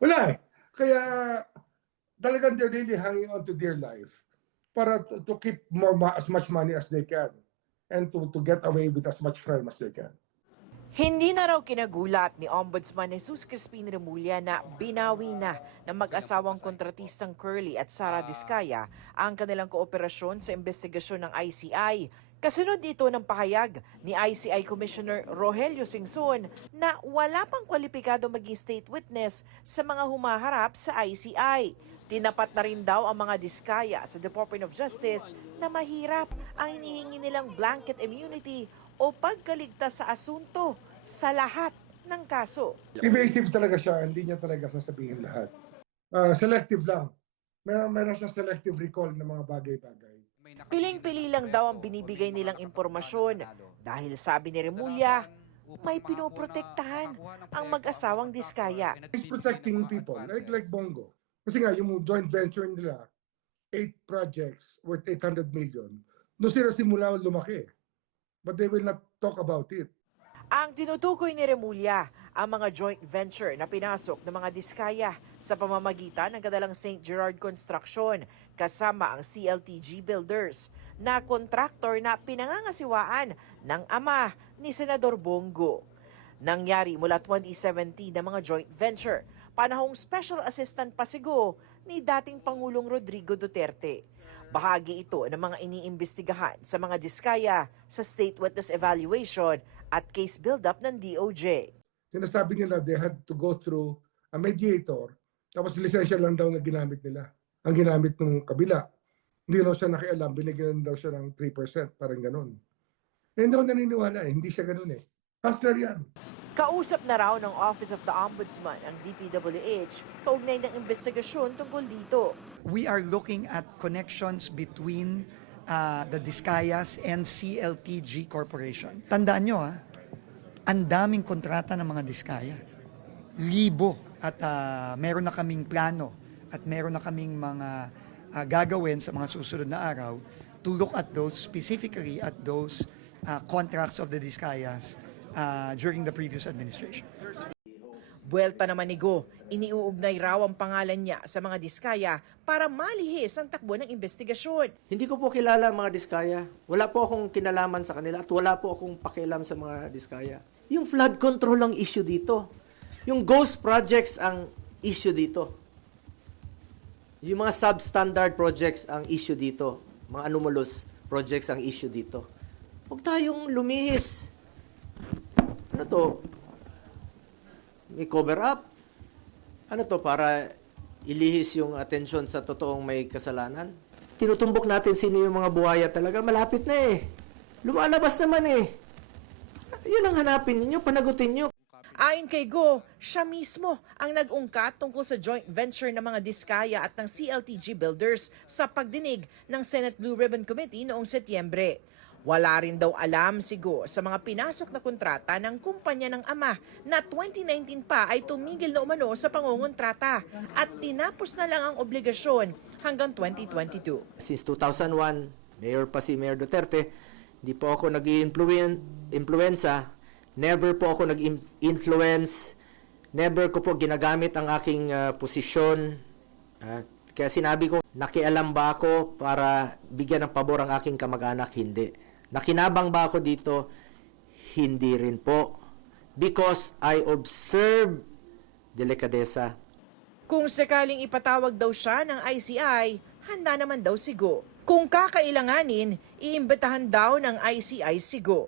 Wala eh. Kaya talagang they're really hanging on to their life para to keep as much money as they can and to get away with as much crime as they can. Hindi na raw kinagulat ni Ombudsman Jesus Crispin Remulla na binawi na ng mag-asawang kontratistang Curly at Sara Diskaya ang kanilang kooperasyon sa investigasyon ng ICI. Kasunod dito ng pahayag ni ICI Commissioner Rogelio Singson na wala pang kwalipikado maging state witness sa mga humaharap sa ICI. Tinapat na rin daw ang mga Diskaya sa Department of Justice na mahirap ang hinihingi nilang blanket immunity o pagkaligtas sa asunto sa lahat ng kaso. Evasive talaga siya, hindi niya talaga sasabihin lahat. Selective lang. Meron siya selective recall ng mga bagay-bagay. Piling-pili lang daw ang binibigay nilang impormasyon dahil sabi ni Remulla, may pinoprotektahan ang mag-asawang Diskaya. He's protecting people, like Bongo. Kasi nga, yung joint venture nila, 8 projects worth 800 million. Doon sila simula lumaki. But they will not talk about it. Ang tinutukoy ni Remulla ang mga joint venture na pinasok ng mga Diskaya sa pamamagitan ng kadalang St. Gerard Construction kasama ang CLTG Builders na kontraktor na pinangangasiwaan ng ama ni Senador Bongo. Nangyari mula 2017 ng mga joint venture, panahong Special Assistant Pasigo ni dating Pangulong Rodrigo Duterte. Bahagi ito ng mga iniimbestigahan sa mga Diskaya sa State Witness Evaluation at case build-up ng DOJ. Sinasabi nila they had to go through a mediator, tapos lisensya lang daw na ginamit nila. Ang ginamit ng kabila. Hindi daw siya nakialam, binigyan daw siya ng 3%, parang ganun. Eh, hindi ako naniniwala eh, hindi siya ganun eh. Hustler yan. Kausap na raw ng Office of the Ombudsman ang DPWH kaugnay ng investigasyon tungkol dito. We are looking at connections between the Diskayas and CLTG Corporation. Tandaan nyo ang daming kontrata ng mga Diskaya. Libo. At meron na kaming plano at meron na kaming mga gagawin sa mga susunod na araw to look at those, specifically at those contracts of the Diskayas during the previous administration. Buwelta naman ni Go, iniuugnay raw ang pangalan niya sa mga Diskaya para malihis ang takbo ng investigasyon. Hindi ko po kilala ang mga Diskaya. Wala po akong kinalaman sa kanila at wala po akong pakialam sa mga Diskaya. Yung flood control ang issue dito. Yung ghost projects ang issue dito. Yung mga substandard projects ang issue dito. Mga anomalous projects ang issue dito. Huwag tayong lumihis. Ano to? May cover up? Ano to, para ilihis yung atensyon sa totoong may kasalanan? Tinutumbok natin sino yung mga buhaya talaga. Malapit na eh. Lumalabas naman eh. Yun ang hanapin ninyo, panagutin nyo. Ayon kay Go, siya mismo ang nag-ungkat tungkol sa joint venture ng mga Diskaya at ng CLTG Builders sa pagdinig ng Senate Blue Ribbon Committee noong Setyembre. Wala rin daw alam si Go sa mga pinasok na kontrata ng kumpanya ng ama na 2019 pa ay tumigil na umano sa pangungontrata at tinapos na lang ang obligasyon hanggang 2022. Since 2001, mayor pa si Mayor Duterte, hindi po ako nag-influenza, never po ako nag-influence, never ko po ginagamit ang aking posisyon. Kaya sinabi ko, nakialam ba ako para bigyan ng pabor ang aking kamag-anak? Hindi. Nakinabang ba ako dito? Hindi rin po. Because I observe delikadesa. Kung sakaling ipatawag daw siya ng ICI, handa naman daw si Go. Kung kakailanganin, iimbitahan daw ng ICI si Go.